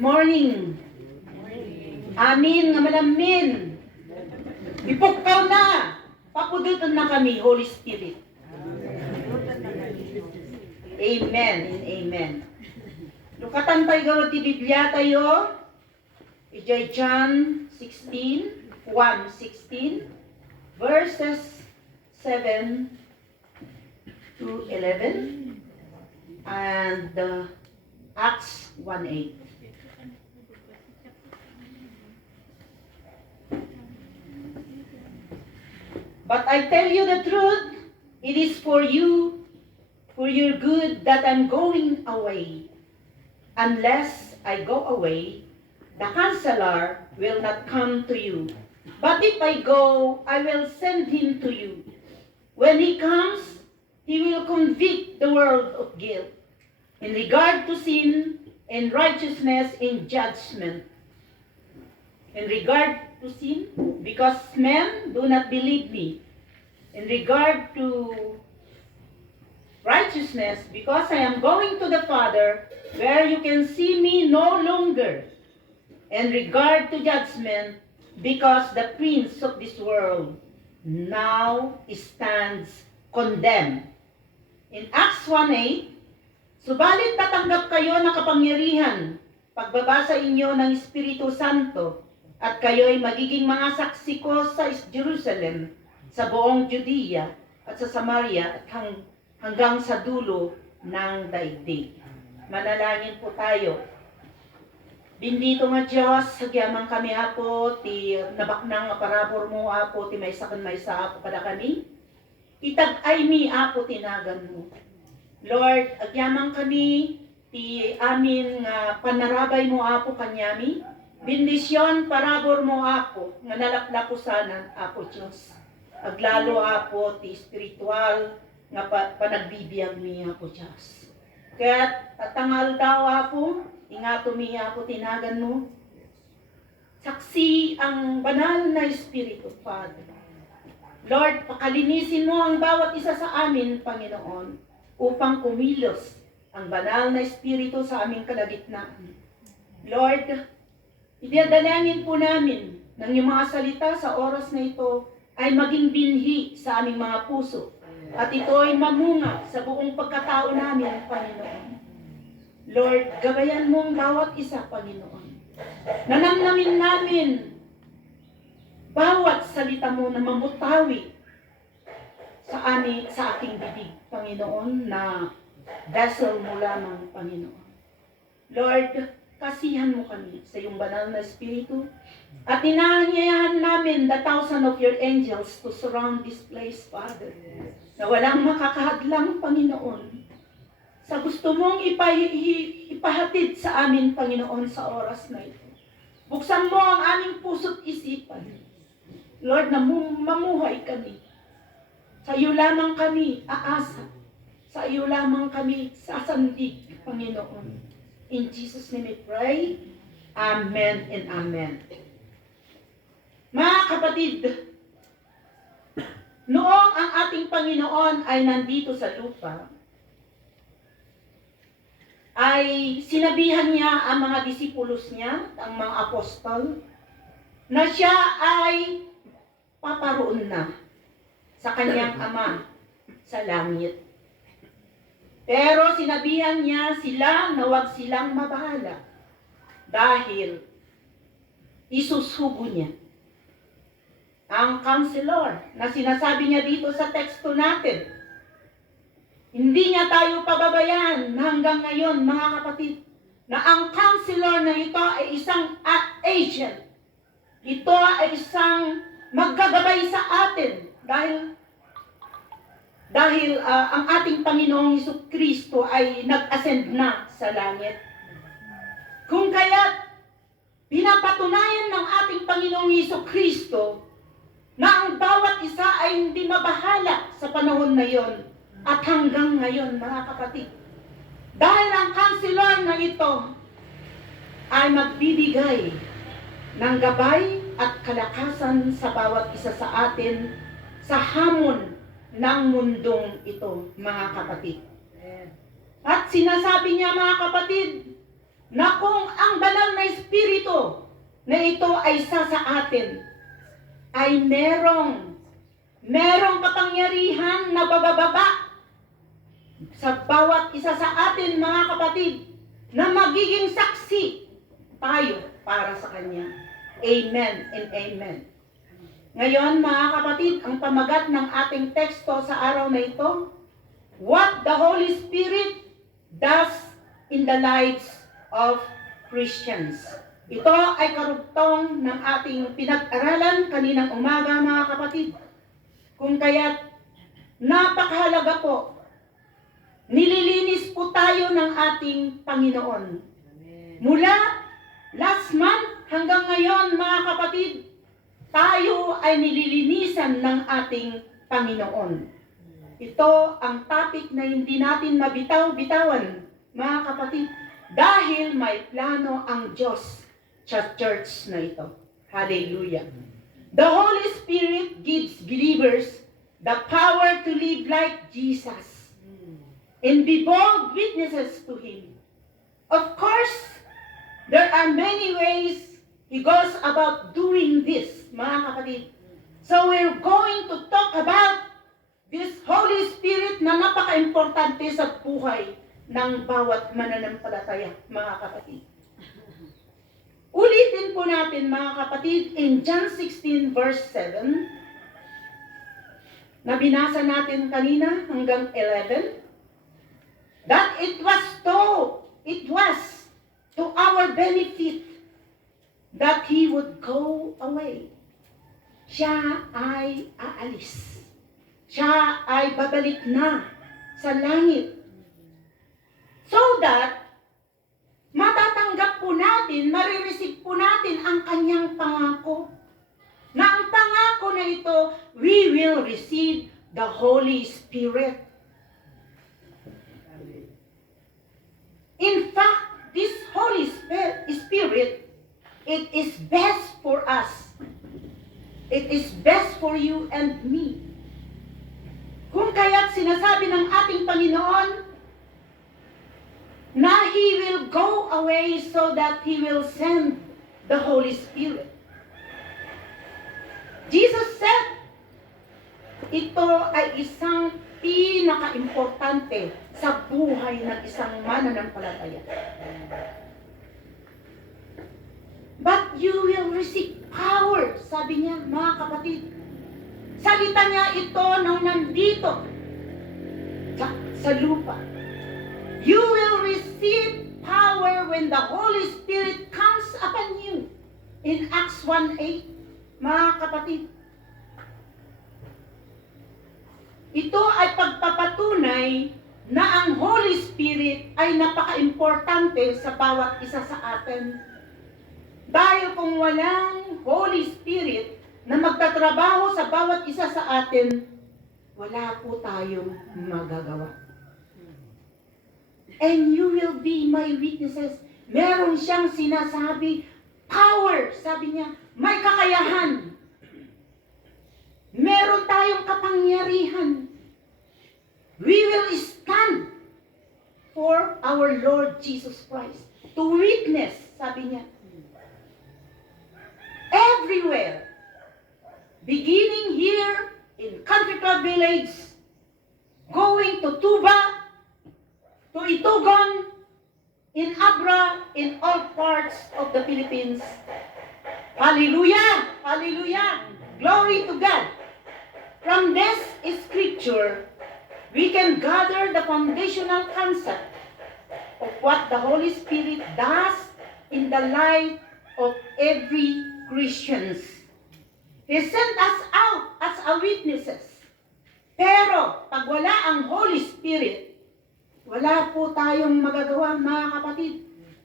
morning. Amin nga malamin. Ipukkaw na. Papudutan na kami, Holy Spirit. Amen and amen. Lukatan tayo garo ti Biblia tayo. Ijay John 16, 1:16, verses 7 to 11, and Acts 1:8. But I tell you the truth, it is for you, for your good that I'm going away. Unless I go away, the Counselor will not come to you. But if I go, I will send him to you. When he comes, he will convict the world of guilt in regard to sin and righteousness in judgment. In regard to sin, because men do not believe me. In regard to righteousness, because I am going to the Father, where you can see me no longer. In regard to judgment, because the prince of this world now stands condemned. In Acts 1:8, subalit tatanggap kayo ng kapangyarihan pagbabasa inyo ng Espiritu Santo, at kayo'y magiging mga saksi ko sa Jerusalem, sa buong Judea at sa Samaria at hanggang sa dulo ng daigdig. Manalangin po tayo. Bendito nga Diyos, sagyaman kami apo, ti nabaknang nga parabor mo apo, ti may sakan may sa apo kada kami. Itag-ay mi apo tinagan mo. Lord, agyaman kami, ti amin nga panarabay mo apo kanyami. Bendisyon parabor mo apo, nga nalaklapusanan apo Diyos. Aglalo apo ti spiritual nga panagbibiyag mi apo Diyos. Kaya't tatangal daw apo, ingato mi apo tinagan mo. Saksi ang banal na Espiritu, Father. Lord, pakalinisin mo ang bawat isa sa amin, Panginoon, upang kumilos ang banal na Espiritu sa aming kalagitnaan. Lord, idadalangin po namin ng iyong mga salita sa oras na ito ay maging binhi sa aming mga puso. At ito ay mamunga sa buong pagkatao namin, Panginoon. Lord, gabayan mo ang bawat isa, Panginoon. Nanamnamin namin bawat salita mo na mamutawi sa aking bibig, Panginoon, na vessel mo lamang, Panginoon. Lord, kasihan mo kami sa iyong banal na Espiritu at inaanyayahan namin the 1,000 of your angels to surround this place, Father, na walang makakahadlang, Panginoon, sa gusto mong ipahatid sa amin, Panginoon, sa oras na ito. Buksan mo ang aming puso't isipan, Lord, na mamuhay kami. Sa iyo lamang kami aasa, sa iyo lamang kami sasandig, Panginoon. In Jesus' name we pray. Amen and amen. Mga kapatid, noong ang ating Panginoon ay nandito sa lupa, ay sinabihan niya ang mga disipulos niya, ang mga apostol, na siya ay paparoon na sa kanyang Ama sa langit. Pero sinabihan niya sila na huwag silang mabahala dahil isusugo niya ang Counselor na sinasabi niya dito sa teksto natin. Hindi niya tayo pababayaan hanggang ngayon, mga kapatid, na ang Counselor na ito ay isang agent. Ito ay isang maggagabay sa atin dahil ang ating Panginoong Jesucristo ay nag-ascend na sa langit. Kung kaya't pinapatunayan ng ating Panginoong Jesucristo na ang bawat isa ay hindi mabahala sa panahon na yon at hanggang ngayon, mga kapatid. Dahil ang Counselor na ito ay magbibigay ng gabay at kalakasan sa bawat isa sa atin sa hamon ng mundong ito, mga kapatid. At sinasabi niya, mga kapatid, na kung ang banal na Espiritu na ito ay isa sa atin, ay merong kapangyarihan na bababa sa bawat isa sa atin, mga kapatid, na magiging saksi tayo para sa Kanya. Amen and amen. Ngayon, mga kapatid, ang pamagat ng ating teksto sa araw na ito, what the Holy Spirit does in the lives of Christians. Ito ay karugtong ng ating pinag-aralan kaninang umaga, mga kapatid. Kung kaya't napakahalaga po, nililinis po tayo ng ating Panginoon. Mula last month hanggang ngayon, mga kapatid, tayo ay nililinisan ng ating Panginoon. Ito ang topic na hindi natin mabitaw-bitawan, mga kapatid, dahil may plano ang Diyos sa church na ito. Hallelujah. The Holy Spirit gives believers the power to live like Jesus and be bold witnesses to Him. Of course, there are many ways He goes about doing this, mga kapatid. So we're going to talk about this Holy Spirit na napaka-importante sa buhay ng bawat mananampalataya, mga kapatid. Ulitin po natin, mga kapatid, in John 16 verse 7, na binasa natin kanina hanggang 11, that it was to our benefit that He would go away. Siya ay aalis. Siya ay babalik na sa langit. So that matatanggap po natin, marireceive po natin ang Kanyang pangako. Na ang pangako na ito, we will receive the Holy Spirit. In fact, this Holy Spirit, it is best for us. It is best for you and me. Kung kaya't sinasabi ng ating Panginoon, na He will go away so that He will send the Holy Spirit. Jesus said, ito ay isang pinaka-importante sa buhay ng isang mananampalataya. But you will receive power, sabi niya, mga kapatid. Salita niya ito nung nandito sa lupa. You will receive power when the Holy Spirit comes upon you. In Acts 1:8, mga kapatid. Ito ay pagpapatunay na ang Holy Spirit ay napaka-importante sa bawat isa sa atin. Dahil kung walang Holy Spirit na magtatrabaho sa bawat isa sa atin, wala po tayong magagawa. And you will be my witnesses. Meron siyang sinasabi, power, sabi niya, may kakayahan. Meron tayong kapangyarihan. We will stand for our Lord Jesus Christ. To witness, sabi niya. Everywhere. Beginning here in Country Club Village, going to Tuba, to Itugon, in Abra, in all parts of the Philippines. Hallelujah! Hallelujah! Glory to God! From this scripture, we can gather the foundational concept of what the Holy Spirit does in the life of every Christian. He sent us out as a witnesses. Pero, pag wala ang Holy Spirit, wala po tayong magagawa, mga kapatid,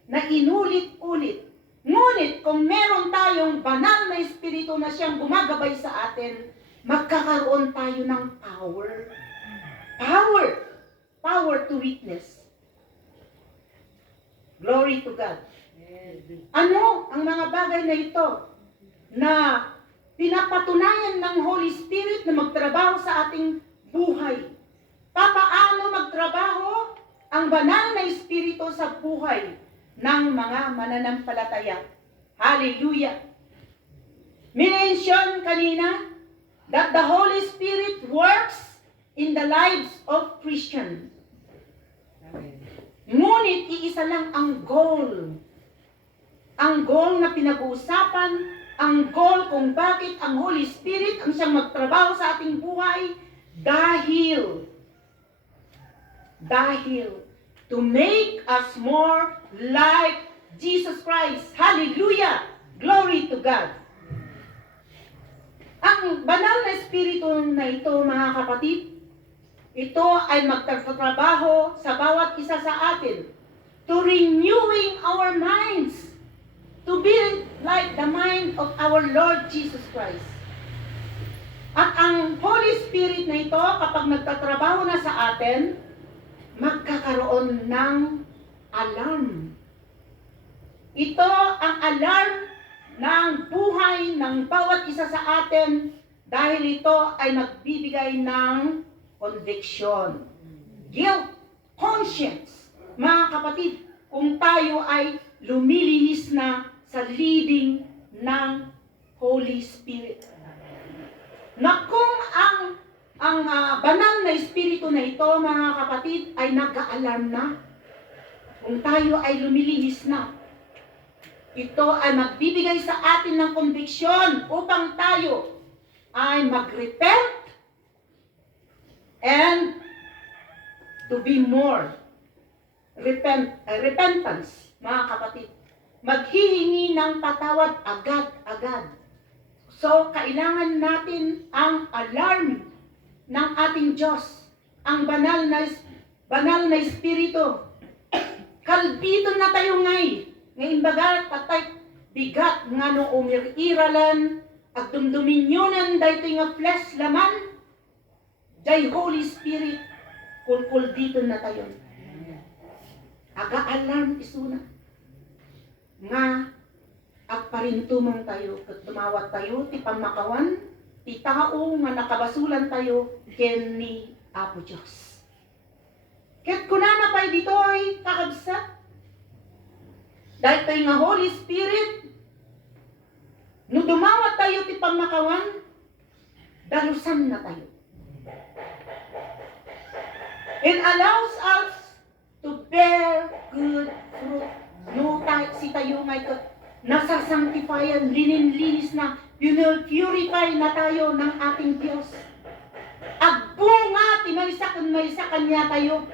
na inulit-ulit. Ngunit kung meron tayong banal na espiritu na siyang gumagabay sa atin, magkakaroon tayo ng power. Power to witness. Glory to God. Ano ang mga bagay na ito na pinapatunayan ng Holy Spirit na magtrabaho sa ating buhay? Papaano magtrabaho ang banal na espiritu sa buhay ng mga mananampalataya. Hallelujah! Minention kanina that the Holy Spirit works in the lives of Christians. Ngunit iisa lang ang goal. Ang goal na pinag-uusapan, ang goal kung bakit ang Holy Spirit ang siyang magtrabaho sa ating buhay dahil to make us more like Jesus Christ. Hallelujah! Glory to God! Ang banal na espiritu na ito, mga kapatid, ito ay magtatrabaho sa bawat isa sa atin to renewing our minds to be like the mind of our Lord Jesus Christ. At ang Holy Spirit na ito, kapag nagtatrabaho na sa atin, magkakaroon ng alarm. Ito ang alarm ng buhay ng bawat isa sa atin dahil ito ay nagbibigay ng conviction, guilt, conscience. Mga kapatid, kung tayo ay lumilihis na sa leading ng Holy Spirit. Na kung ang banal na espiritu na ito, mga kapatid, ay nag-aalarm na. Kung tayo ay lumilihis na, ito ay magbibigay sa atin ng conviction upang tayo ay mag-repent and to be more repentance, mga kapatid. Maghihingi ng patawad agad-agad. So, kailangan natin ang alarm ng ating Diyos, ang banal na espiritu. Kalbito na tayo ngayon baga patay bigat nga no umir-iralan at dumdominyonan daytoy nga flesh laman jay Holy Spirit kulkul dito na tayo. Aga-alarm isuna nga agparintumang tayo ket tumawat tayo ti pamakawan ti tao nga nakabasulan tayo ken ni Apo Dios. Ket kunana pay ditoy kakabsat dahil tayo nga Holy Spirit, no dumawat tayo ti pamakawan, dalusan na tayo. It allows us to bear good fruit. No, si tayo may nasasanctifyan, linin-linis na, purify na tayo ng ating Diyos. Agbunga, tinaysakan niya tayo.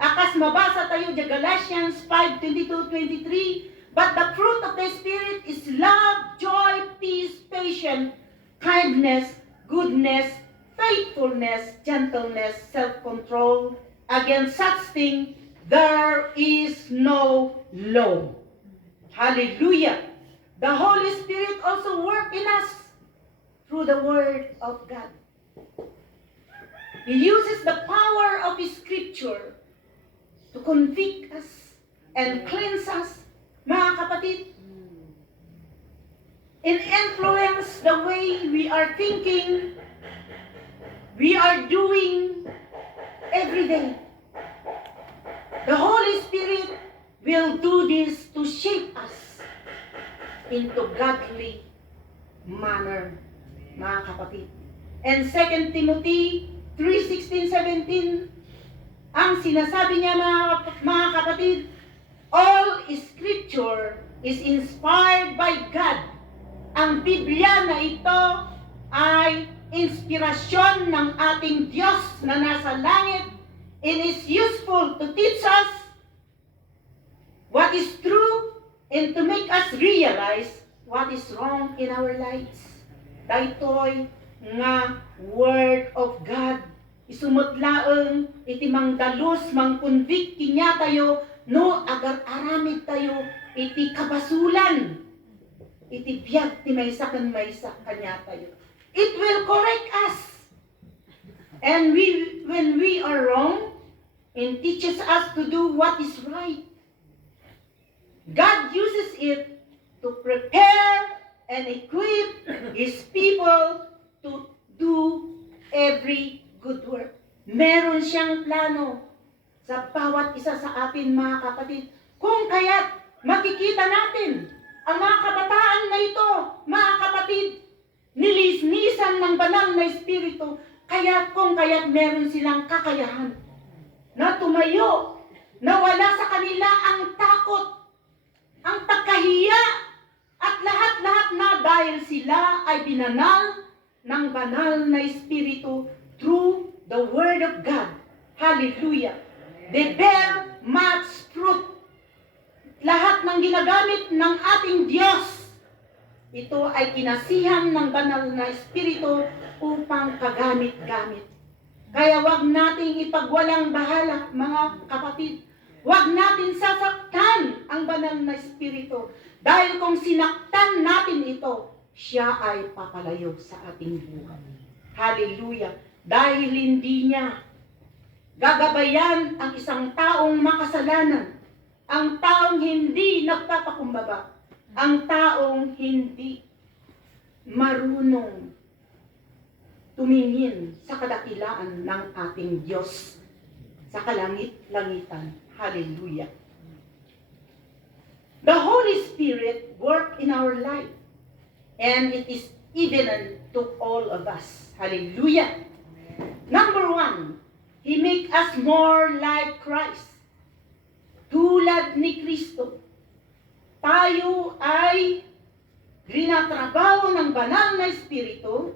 Akas mabasa tayo sa Galatians 5:22-23, but the fruit of the Spirit is love, joy, peace, patience, kindness, goodness, faithfulness, gentleness, self-control. Against such thing, there is no law. Hallelujah! The Holy Spirit also works in us through the Word of God. He uses the power of His Scripture to convict us and cleanse us, mga kapatid. And influence the way we are thinking, we are doing every day. The Holy Spirit will do this to shape us into godly manner, mga kapatid. And 2 Timothy 3:16-17, ang sinasabi niya, mga kapatid, all Scripture is inspired by God. Ang Biblia na ito ay inspirasyon ng ating Diyos na nasa langit. It is useful to teach us what is true and to make us realize what is wrong in our lives. Daytoy nga Word of God isumutlaeng iti mangdalus mangkonvict kinya tayo no agar-aramid tayo iti kabasulan iti biag ti maysa kanya tayo. It will correct us. And when we are wrong, it teaches us to do what is right. God uses it to prepare and equip His people to do every good work. Meron siyang plano sa bawat isa sa atin, mga kapatid. Kung kaya't makikita natin ang mga kabataan na ito, mga kapatid, nilisnisan ng banal na Espiritu, kaya't meron silang kakayahan na tumayo, na wala sa kanila ang takot, ang pagkahiya, at lahat-lahat na dahil sila ay binanal ng banal na Espiritu through the Word of God. Hallelujah! They bear much fruit. Lahat ng ginagamit ng ating Diyos, ito ay kinasihan ng banal na Espiritu upang kagamit-gamit. Kaya wag nating ipagwalang bahala, mga kapatid. Wag natin sasaktan ang banal na Espiritu. Dahil kung sinaktan natin ito, siya ay papalayo sa ating buhay. Hallelujah! Dahil hindi niya gagabayan ang isang taong makasalanan, ang taong hindi nagpapakumbaba, ang taong hindi marunong tumingin sa kadakilaan ng ating Diyos sa kalangit-langitan. Hallelujah! The Holy Spirit work in our life, and it is evident to all of us. Hallelujah! Number 1, He make us more like Christ. Tulad ni Kristo, tayo ay rinatrabaho ng banal na Espiritu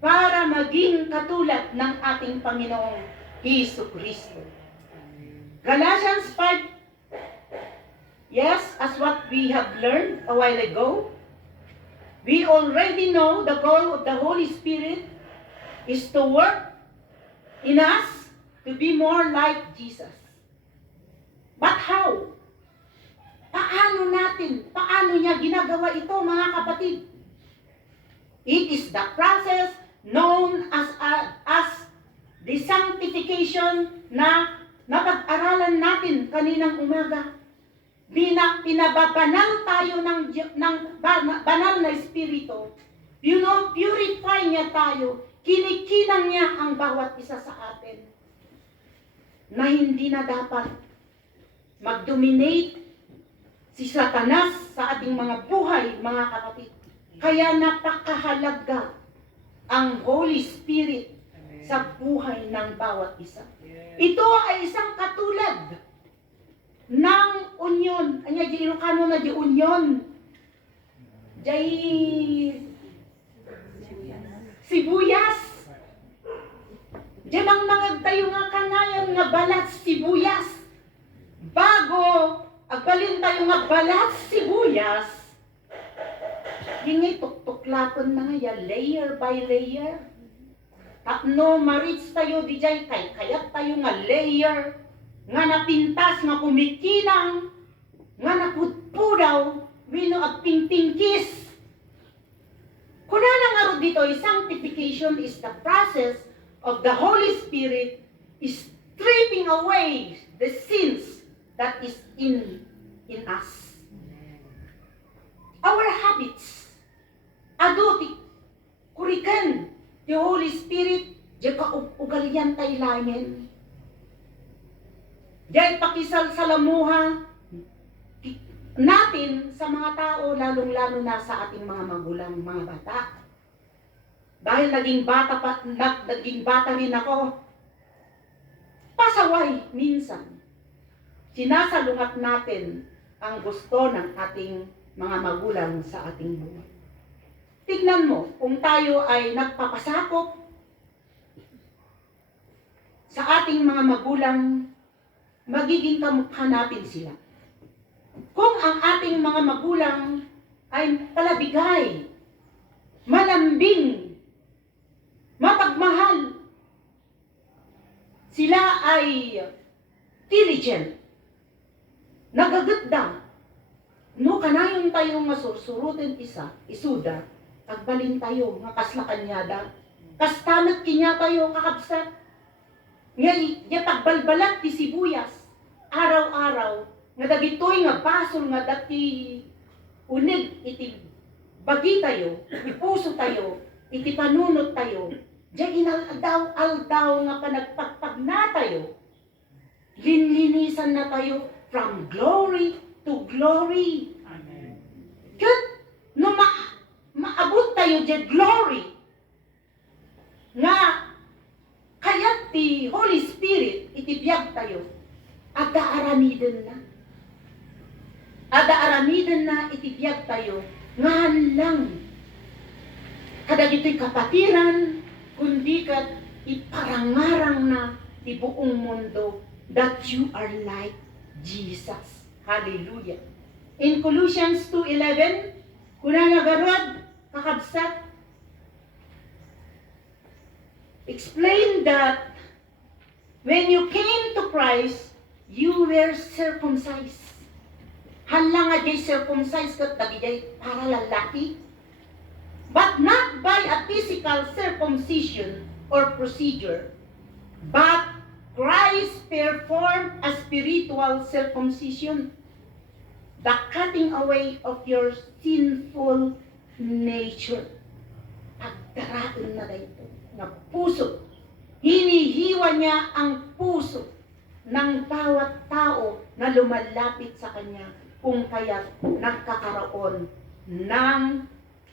para maging katulad ng ating Panginoong Hesus Kristo. Galatians 5, yes, as what we have learned a while ago, we already know the goal of the Holy Spirit is to work in us to be more like Jesus. But how? Paano niya ginagawa ito, mga kapatid? It is the process known as the sanctification na napag-aralan natin kaninang umaga. Pinababanal tayo ng banal na Espiritu. Purify niya tayo. Kinikinang niya ang bawat isa sa atin. Na hindi na dapat mag-dominate si Satanas sa ating mga buhay, mga kapatid. Kaya napakahalaga ang Holy Spirit sa buhay ng bawat isa. Ito ay isang katulad ng union. Anya di Ilocano na di union. Jay sibuyas. Diyan ang mga tayo nga kanayon nga balat sibuyas. Bago agbalin tayo nga balat sibuyas, hingay tuktuklapon na nga layer by layer. Tapno marits tayo di jay kayat tayo nga layer nga napintas nga kumikinang nga napudpudaw wino agpingpingkis. Kuna na nga ro dito, sanctification is the process of the Holy Spirit is stripping away the sins that is in us. Our habits, aduti, kurikan, the Holy Spirit, diyan ka-ugalian tayo langin. Diyan pakisal sa lamuha natin sa mga tao, lalong-lalo na sa ating mga magulang, mga bata. Dahil naging bata rin ako, pasaway minsan. Sinasalungat natin ang gusto ng ating mga magulang sa ating buhay. Tignan mo, kung tayo ay nagpapasakop sa ating mga magulang, magiging kamukha natin sila. Kung ang ating mga magulang ay palabigay, malambing, mapagmahal, sila ay diligent, nagaganda, no kanayon tayo nga sursurutin isuda, agbalin tayo, nga kaslakanyada, kastamat kinya tayo kakabsat, nga pagbalbalat ti sibuyas, araw-araw, nga dagitoy nga basol nga dati unig iti bagi tayo, ipuso tayo, iti panunot tayo, diyan inaldaw nga panagpagpag na tayo, linlinisan na tayo from glory to to glory. Amen. Kat, no maabot tayo dyan glory, nga kayat ti Holy Spirit itibiyag tayo, ada aramiden na. Ada aramiden na itibiyag tayo, nga lang kada dito'y kapatiran, kundi kat iparangarang na ti buong mundo that you are like Jesus. Hallelujah. In Colossians 2:11, kuna nagarod, kakabsat, explain that when you came to Christ, you were circumcised. Hala nga jay circumcised kat dagijay para lalaki. But not by a physical circumcision or procedure, but Christ performed a spiritual circumcision, the cutting away of your sinful nature. Pagdaraan na dito na puso. Hinihiwa niya ang puso ng bawat tao na lumalapit sa Kanya kung kaya nagkakaroon ng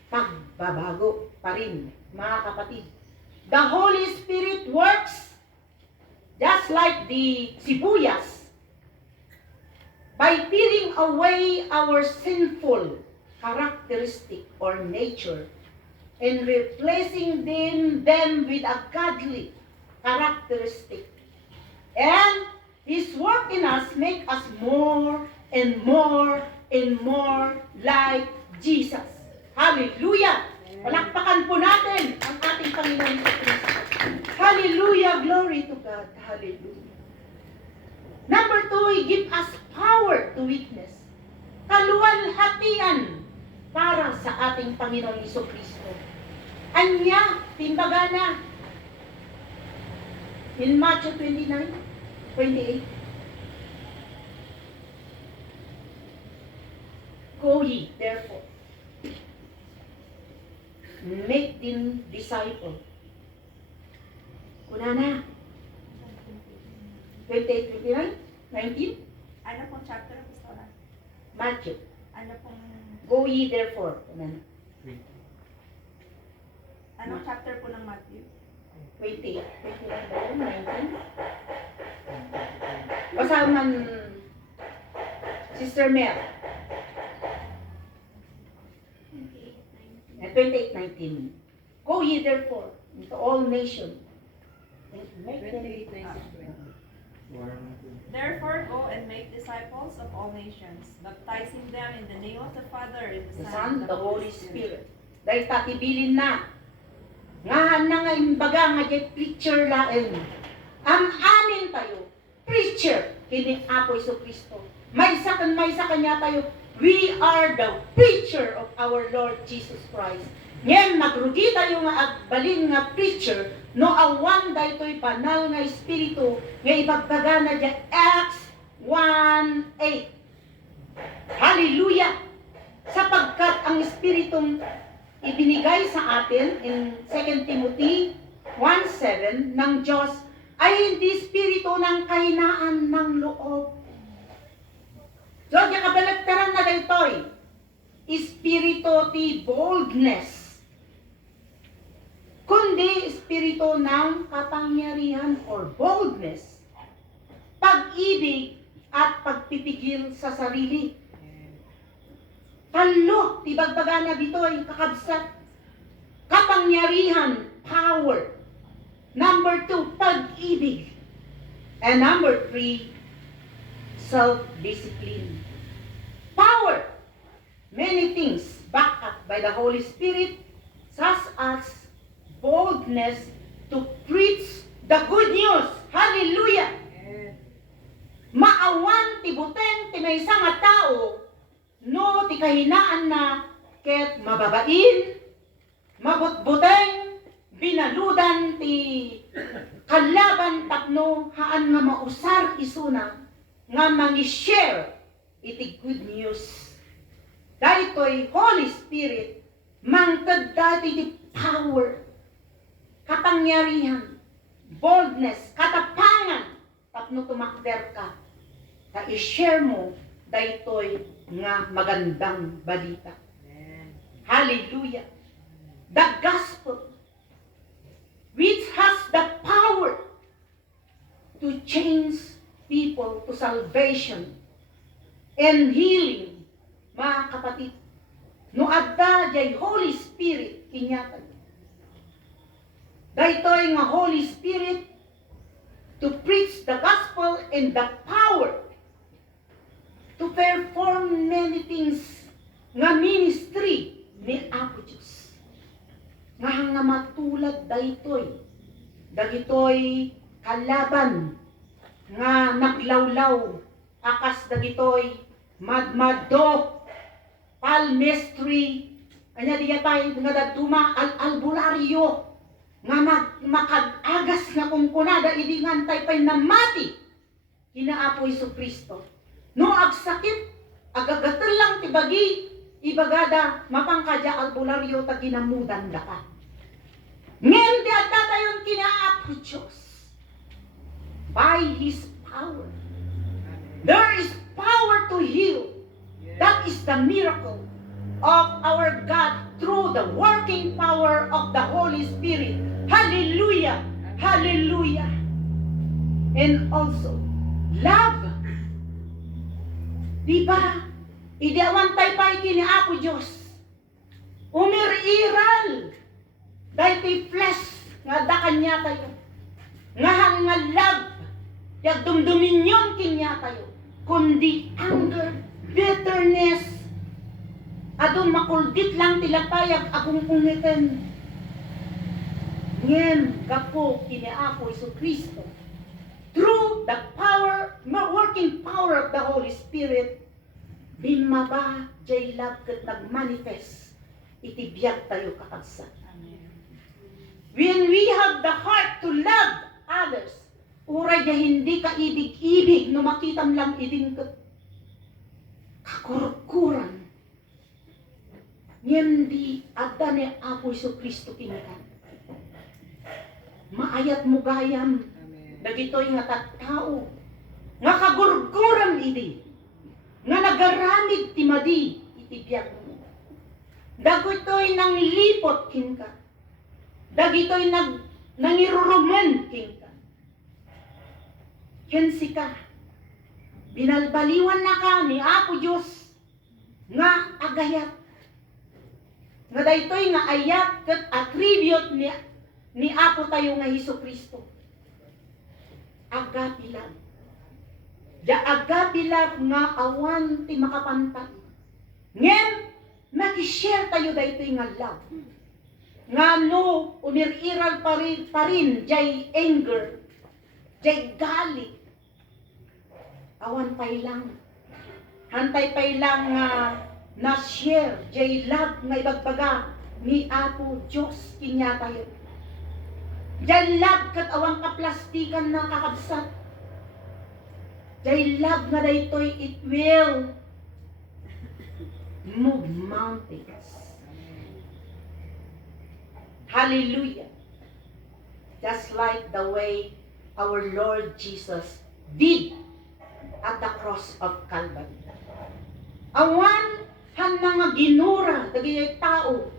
pagbabago pa rin, mga kapatid. The Holy Spirit works just like the sibuyas by peeling away our sinful characteristic or nature and replacing them with a godly characteristic. And His work in us make us more and more and more like Jesus. Hallelujah! Palakpakan po natin ang ating Panginoon sa Kristo. Hallelujah! Glory to God. Hallelujah. Number 2, He give us power to witness. Kaluwalhatian para sa ating Panginoong Kristo. Anya, timbaga na. In Matthew 29:28. Go ye, therefore, make them disciple. Kuna na. 28, 29, 19. Ano pong chapter ang gusto na? Matthew. Ano pong... Go ye therefore. Kuna na. Anong chapter po ng Matthew? 28, 29 ba yun? 19. Basahan man, Sister Mel. 28:19. Go ye therefore into all nations. Therefore go and make disciples of all nations, baptizing them in the name of the Father, and The the Son, Son, and the Holy Spirit. Dahil tatibilin na. Ngahan na nga imbaga nga jay preacher laeng. Ang amin tayo, preacher, kini Apo Kristo. May sa kanya tayo, we are the preacher of our Lord Jesus Christ. Ngayon, magrugi tayo nga agbalin nga preacher, no awan daytoy banal nga espiritu, nga ipagkagana dyan Acts 1:8. Hallelujah! Sapagkat ang espiritong ibinigay sa atin in 2 Timothy 1:7 ng Diyos ay hindi espiritu ng kahinaan ng loob. So, yung kabalagtaran na daytoy, espiritu ti boldness, kundi espiritu ng kapangyarihan or boldness, pag-ibig at pagpipigil sa sarili. Talo, tibagbaga na dito ay kakabsat. Kapangyarihan, power. Number 2, pag-ibig. And number 3, self-discipline. Power. Many things backed up by the Holy Spirit, such as boldness to preach the good news. Hallelujah! Maawan, tibuteng, timaysa nga tao, no, ti kahinaan na, ket mababain, mabutbuteng, binaludan, ti kalaban tapno, haan nga mausar isuna, nga mangi-share, iti good news. Dahito'y Holy Spirit, mangtad dati ti power, kapangyarihan, boldness, katapangan, tapno tumakder ka, ka i-share mo daytoy nga magandang balita. Hallelujah. The gospel which has the power to change people to salvation and healing. Mga kapatid, no adda jay Holy Spirit kinyatan. Daytoy nga Holy Spirit to preach the gospel and the power to perform many things nga ministry ni Apo Diyos. Nga matulad daytoy, dagitoy kalaban nga naglawlaw, akas dagitoy madmadok, palmistry, anya diya tayo nga daduma albularyo, nga makag-agas nga kungkunada, idingan tayo pa'y namati, kinaapo Isu Kristo. No agsakit, agagatal lang tibagi, ibagada, mapangkadya albularyo, taginamudan da ka. Ngayon di at tayon kinaapo Diyos. By His power. There is power to heal. That is the miracle of our God through the working power of the Holy Spirit. Hallelujah! Hallelujah! And also, love. Diba? Idiawan tayo pa ikini Apo Diyos. Umiriral. Dahil ti flesh nga dakan niya tayo. Nga hangalag. Kaya dumduminyon kinya tayo. Kundi anger, bitterness. Adong makuldit lang tilatayag akong pungitin. Ngayon, kapo kini Apo Isu Kristo. Through the power, working power of the Holy Spirit, bimaba jay love kat nagmanifest, itibiyag tayo kakagsa. When we have the heart to love others, uray ja hindi ka ibig-ibig no makitam lang iding kakurukuran. Hindi adda ni Apo Isu Kristo kinikan. Maayat mo gayam. Dagitoy nga tattao, nga kagurguram idi, nga nagaramid timadi, itibiyag mo. Dagitoy nang lipot kinka, dagitoy nangiruruman kinka. Kensi ka, binalbaliwan na ka ni Apo Diyos, nga agayat. Nga daytoy nga ayat kat attribute ni Apo tayo nga Hesus Kristo. Agapilag. Ja agapilag nga awan ti makapantay. Ngem, nag-share tayo daytoy nga love. Nga no, umiriral pa rin jay anger, jay galit. Awan pay lang. Hantay pay lang nga na-share, jay love nga ibagbaga ni Apo Diyos kinya tayo. Jay love kat awang kaplastikan na kakabsat. Jay love nga daytoy it will move mountains. Hallelujah. Just like the way our Lord Jesus did at the cross of Calvary. Awan han nga ginura dagiti tao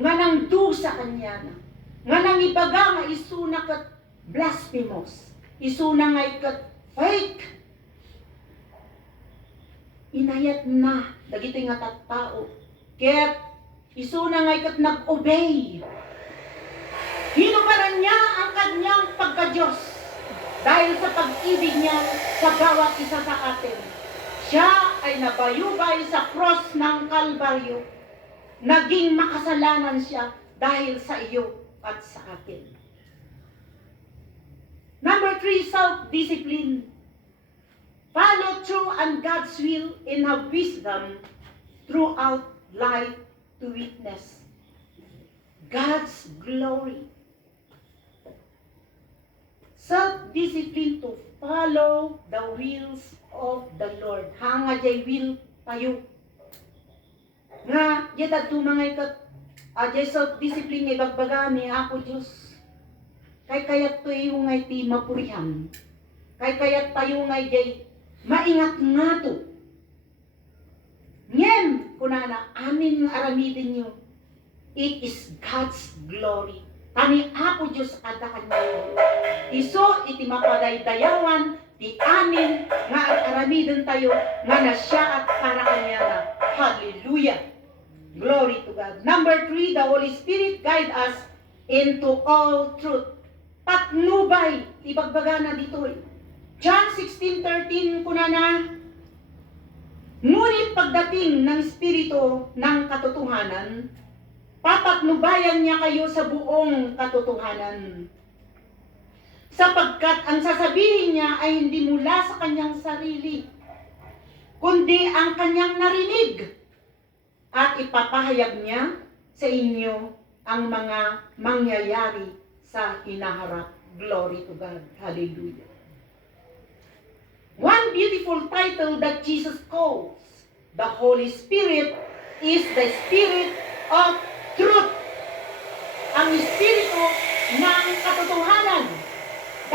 nga nang dusa kanya na. Nga nang ibaga nga isuna kat blasphemous, isuna nga ikat fake. Inayat na dagiti nga tattao, ket isuna nga ikat nag-obey. Hinuparan niya ang kanyang pagka-Diyos dahil sa pag-ibig niya sa bawat isa sa atin. Siya ay nabayubay sa cross ng Kalbaryo. Naging makasalanan siya dahil sa iyo at sa akin. Number 3, self-discipline. Follow through on God's will and have wisdom throughout life to witness God's glory. Self-discipline to follow the wills of the Lord. Hanga jay will tayo. Nga, yata tumangay ka jay self-discipline ngay bagbaga ni Apo Diyos. Kay kayat tayo ngay ti mapurihan. Kay kayat tayo ngay jay maingat nga to. Ngem, kunana, amin nga aramidin nyo. It is God's glory. Tani Apo Diyos ada kanyo. Iso iti mapadaydayawan, ti amin nga aramidin tayo, nga na siya at para kanya na. Hallelujah. Glory to God. Number 3, the Holy Spirit guide us into all truth. Patnubay, ibagbaga na dito. John 16:13, kunana, ngunit pagdating ng Espiritu ng katotohanan, papatnubayan niya kayo sa buong katotohanan. Sapagkat ang sasabihin niya ay hindi mula sa kanyang sarili, kundi ang kanyang narinig, at ipapahayag niya sa inyo ang mga mangyayari sa hinaharap. Glory to God. Hallelujah. One beautiful title that Jesus calls the Holy Spirit is the Spirit of Truth. Ang Espiritu ng katotohanan.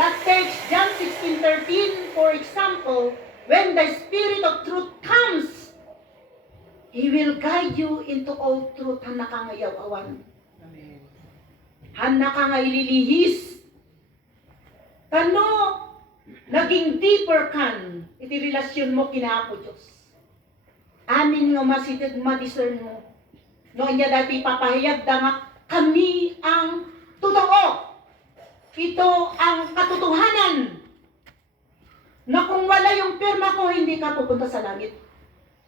That takes John 16:13, for example, when the Spirit of Truth comes, He will guide you into all truth. Hana ka ngayaw awan. Hana ka nga ililihis. Kano, naging deeper kan, iti relasyon mo kina Apo Diyos. Amin nga masidad ma-discern mo. No, niya dati papahayag da nga, kami ang totoo. Ito ang katotohanan. Na kung wala yung pirma ko, hindi ka pupunta sa langit.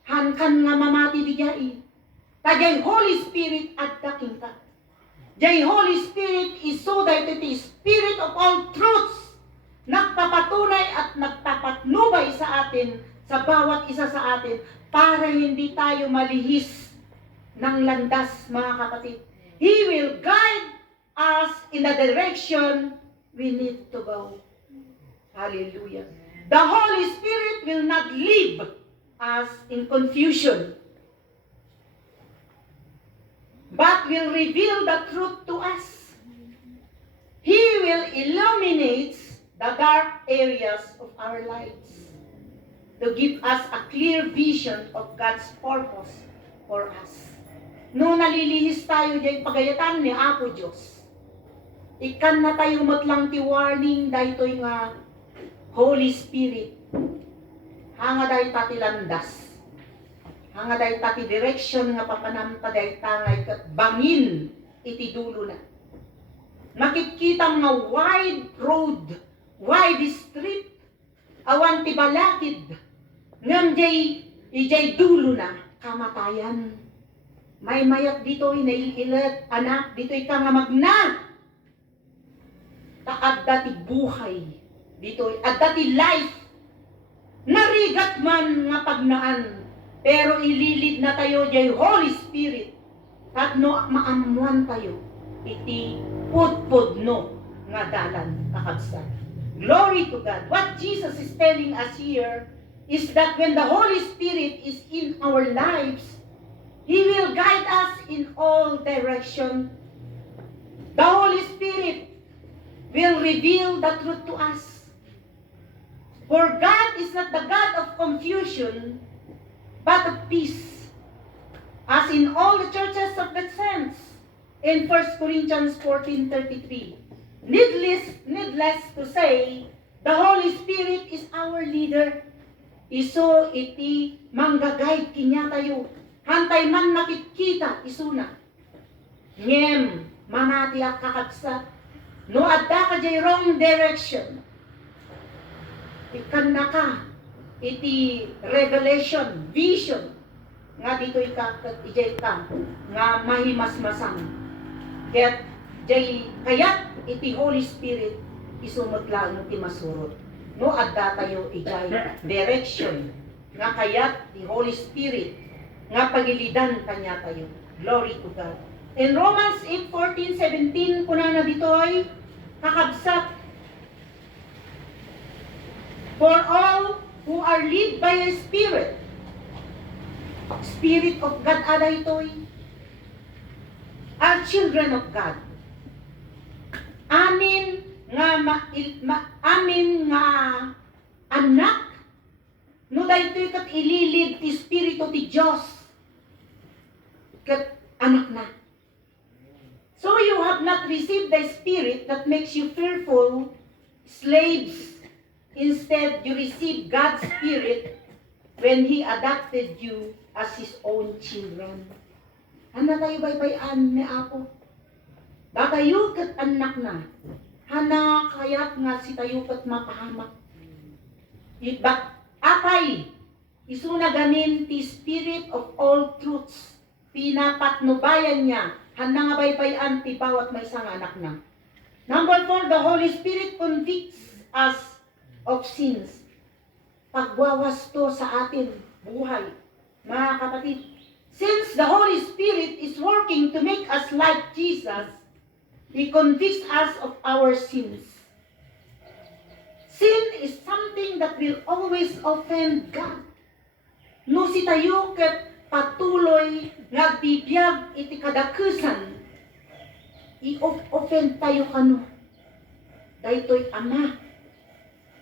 Hankan nga mamati di jay. Tajay Holy Spirit at daking ka. Jay Holy Spirit is so that it is Spirit of all truths. Nagpapatunay at nagpapatnubay sa atin, sa bawat isa sa atin, para hindi tayo malihis ng landas, mga kapatid. He will guide us in the direction we need to go. Hallelujah. The Holy Spirit will not leave us in confusion, but will reveal the truth to us. He will illuminate the dark areas of our lives to give us a clear vision of God's purpose for us. No nalilihis tayo dyan pagayatan ni Apo Diyos, ikan na tayo matlang ti warning dahito nga Holy Spirit. Hanga dahi tati landas. Hanga dahi tati direction nga papanamta dahi tangay kat bangin iti dulo na. Makikita nga wide road, wide street, awan ti balakid, ngam ijay dulo na, kamatayan. May mayat dito inailat, anak, dito ka nga magna. Taad dati buhay, dito, at dati life, narigat man nga pagnaan, pero ililid na tayo jay Holy Spirit, at no maamuan tayo, iti pudpud no nga dalan kakabsat. Glory to God. What Jesus is telling us here is that when the Holy Spirit is in our lives, He will guide us in all direction. The Holy Spirit will reveal the truth to us. For God is not the God of confusion, but of peace. As in all the churches of the saints, in 1 Corinthians 14:33. Needless to say, the Holy Spirit is our leader. Iso iti manggagayad kinya tayo. Hantay man makikita isuna. Ngem, mamati ak kakabsat. No adda ka jay wrong direction. Ikan na ka, iti revelation, vision, nga dito ijay ka, nga mahimasmasang. Kayat iti Holy Spirit, isumot lang iti masurot. No, adda tayo ijay direction, nga kayat iti Holy Spirit, nga pagilidan kanya tayo. Glory to God. In Romans 8:14-17, kunana dito ay kakabsat, for all who are led by a Spirit, Spirit of God ada ito'y, are children of God. Amin nga anak, no dahito kat ililid ti Espiritu ti Diyos, ket anak na. So you have not received the spirit that makes you fearful slaves. Instead, you receive God's spirit when He adopted you as His own children. Hana tayo baybayan ni Apo. Datayo ket anak na. Hana kayat nga si tayo ket mapahamak. But apay, isuna gamin ti spirit of all truths. Pinapatnubayan niya. Hana nga baybayan ti bawat may isang anak na. Number 4, the Holy Spirit convicts us of sins. Pagwawasto sa atin buhay. Mga kapatid, since the Holy Spirit is working to make us like Jesus, He convicts us of our sins. Sin is something that will always offend God. No si tayo ket patuloy nagbibiyag iti kadakesan, i-offend tayo kano. Daytoy Ama,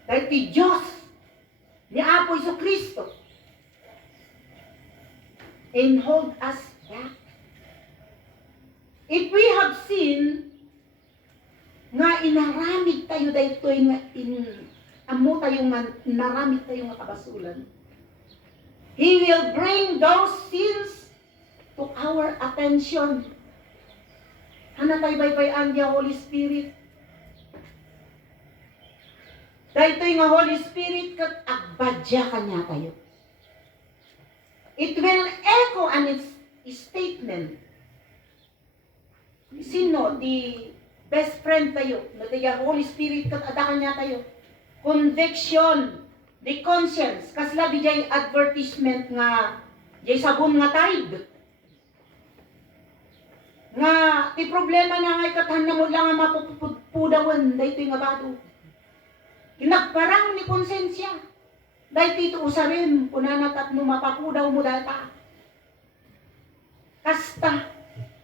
daytoy Diyos, ni Apo Jesucristo, and hold us back. If we have sinned, nga inaramid tayo daytoy nga amo tayo nga naramid tayo nga kabasulan, He will bring those sins to our attention. Hana tayo baybayan niya Holy Spirit. Daytoy nga Holy Spirit kat agbadya kanya tayo. It will echo an statement. Sino? The best friend tayo. Natiga Holy Spirit kat ada kanya tayo. Conviction. The conscience. Kasla di jay advertisement nga jay sabon nga tide. Nga ti problema na nga ikatahan na mo lang nga mapupudawan. Daytoy nga bado. Ginagparang ni konsensya. Dahil tito usarim, kunanat at mapapudaw mo data. Kasta,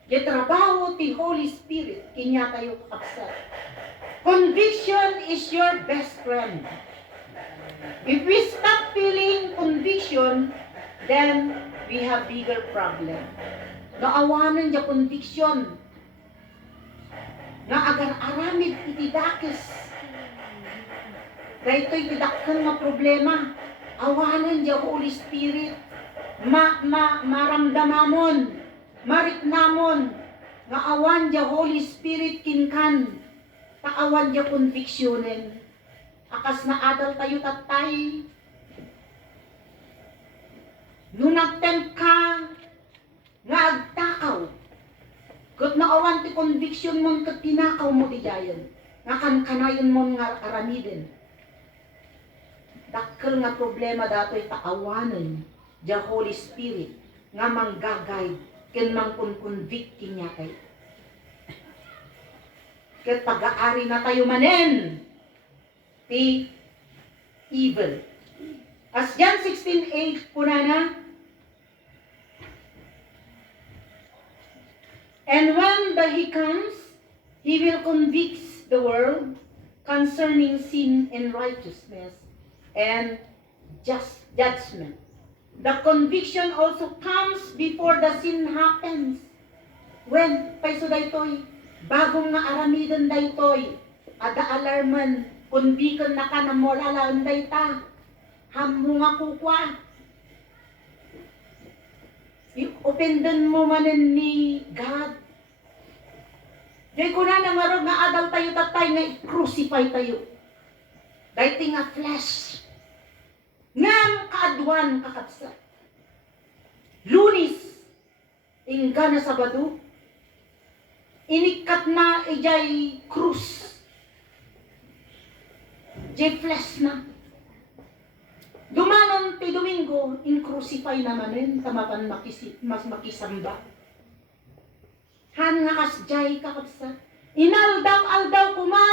yung trabaho ti Holy Spirit, kinya tayo kakapsat. Conviction is your best friend. If we stop feeling conviction, then we have bigger problem. Naawanan yung conviction. Nga agar-aramid itidakis. Dahito'y tidakkan nga problema. Awanan diya Holy Spirit. Maramdamamon. Maritnamon. Nga awan diya Holy Spirit kinkan. Taawan diya convictionen. Akas na adal tayo tatay. Nung nagtempt ka, nga agtakaw. Kat naawan ti conviction mong kat tinakaw mo di jayan. Nga kankanayon mo nga aramiden. Dakkel nga problema dato'y taawanan the Holy Spirit nga manggagay ken mangkonconvict niya kay. Ket pag-aari na tayo manen ti evil. As John 16:8 punana, and when He comes, He will convict the world concerning sin and righteousness and just judgment. The conviction also comes before the sin happens. When, paiso daytoy, bagong nga aramidan daytoy, ada alarman, kunbikan na ka na molalaan dayta, hamo nga kukwa. Opendan mo manen ni God. Di ko na nangarog nga adal tayo tatay nga i-crucify tayo. Dahiti nga flesh. Ngam kaadwan kakabsa. Lunis. Ingga na Sabado. Inikat na ijay krus. Jay flesh na. Dumanon ti Domingo, in-crucify naman rin. Tamapan mas makisamba. Han nga kasjay kakabsa. Inaldaw-aldaw kuma.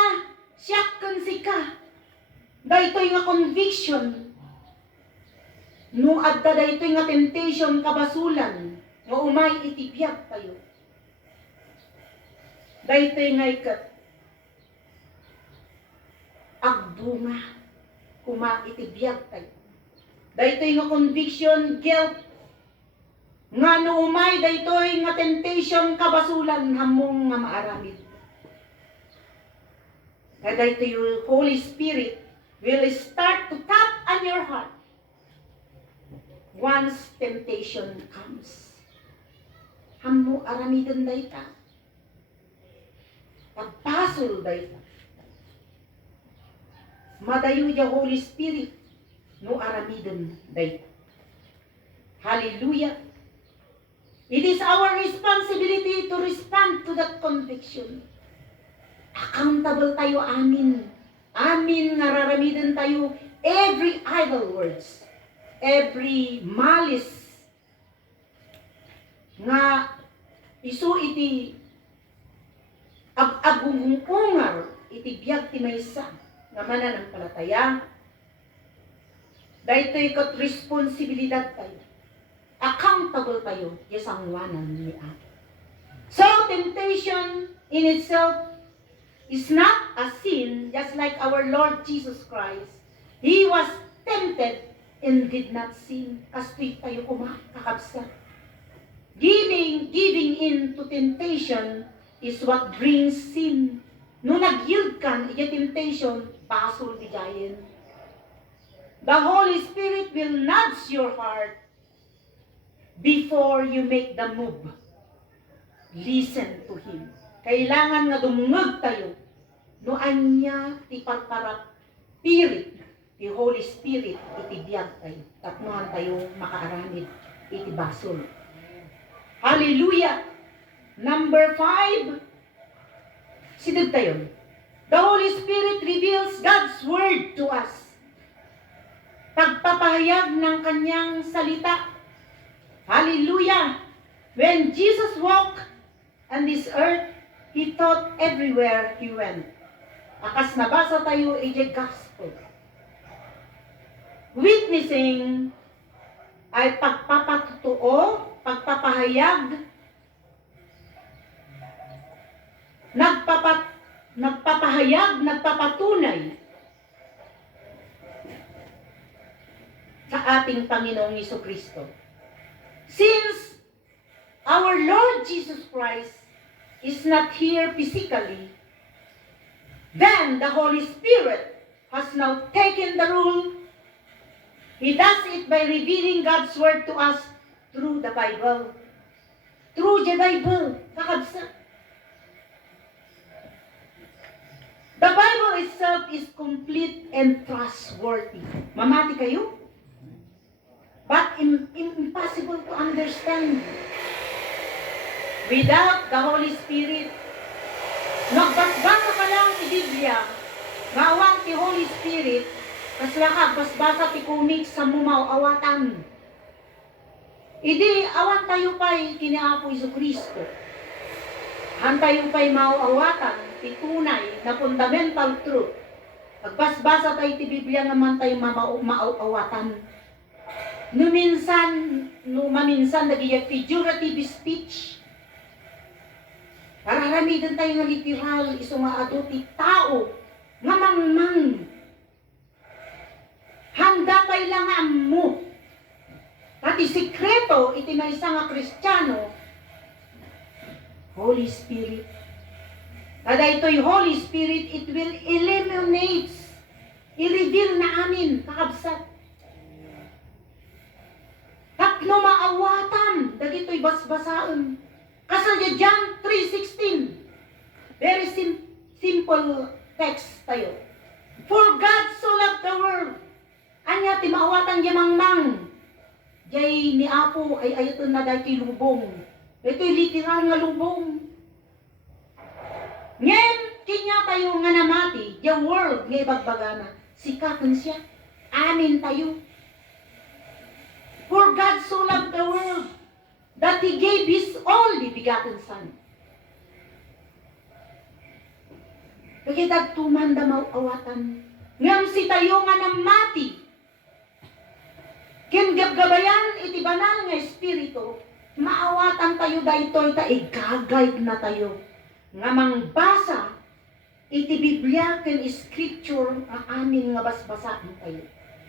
Siyak kan sika. Daytoy nga conviction. No adda daytoy nga temptation kabasulan. Nga umay itibiyag tayo. Daytoy nga ikat. Agdunga. Kuma itibiyag tayo. Daytoy nga conviction, guilt. Nga nuumay daytoy nga temptation kabasulan hamong nga maaramid. Kada ito yung Holy Spirit will start to tap on your heart once temptation comes. Hamo aramidon dayta. Pagpasol dayta. Madayo yung Holy Spirit no aramidon dayta. Hallelujah. It is our responsibility to respond to that conviction. Accountable tayo, amin. Amin nga raramidan tayo every idle words, every malice nga isu iti ag-agungungar iti biyag ti maysa nga mananampalataya. Daytoy kat responsibilidad tayo. Accountable tayo yes ang wanan ni Ate. So temptation in itself is not a sin, just like our Lord Jesus Christ. He was tempted and did not sin. Kastoy tayo kakabsat. Giving in to temptation is what brings sin. No nag-yield kan, iya temptation, pasol di jayen. The Holy Spirit will nudge your heart before you make the move. Listen to Him. Kailangan nga dumungag tayo. Noan niya ti parparak pirit, ti Holy Spirit, iti biyag tayo. Tatnohan tayo makaaramid, iti basol. Hallelujah! Number 5, sidog tayo. The Holy Spirit reveals God's Word to us. Pagpapahayag ng kanyang salita. Hallelujah! When Jesus walked on this earth, He taught everywhere He went. Akas nabasa tayo iti gospel. Witnessing ay pagpapatutuo, pagpapahayag, nagpapahayag, nagpapatunay sa ating Panginoong Jesucristo. Since our Lord Jesus Christ is not here physically, then the Holy Spirit has now taken the rule. He does it by revealing God's Word to us through the Bible. Through the Bible. Kakabsa. The Bible itself is complete and trustworthy. Mamati kayo? But impossible to understand. Without the Holy Spirit, nagbasbasa ka lang ti Biblia, ngawang ti Holy Spirit, kaslakag basbasa ti comics sa mumaw awatan. Idi awan tayo pa'y kiniapo Jesucristo. Han tayo pa'y mauawatan, ti tunay na fundamental truth. Pagbasbasa tayo ti Biblia naman tayo mauawatan. Maminsan nagiyag figurative speech. Pararamidan tayo nga literal, iso nga ato ti tao, nga mangmang. Handa pa'y lang mo. Pati sikreto, iti may isa nga Kristiyano, Holy Spirit. Kada ito'y Holy Spirit, it will illuminate, i-reveal na amin, kakabsat. Tatlo maawatan, dagito'y basbasaan. Kasalya John 3:16. Very simple text tayo. For God so loved the world. Anya ti maawatan yamangmang. Jay ni Apo ay ayaton na dahil lubong. Ito'y literal nga lubong. Ngayon, kinya tayo nga namati, the world nga ibagbagana. Sikatan siya. Amin tayo. For God so loved the world that He gave His only begotten Son. Pagkitag tumanda mauawatan. Ngam si tayo nga namati. Kingabgabayan iti banal nga espiritu. Maawatan tayo daytoy ta igagayad na tayo. Nga mangbasa iti Biblia ken scripture ang amin nga basbasaan tayo.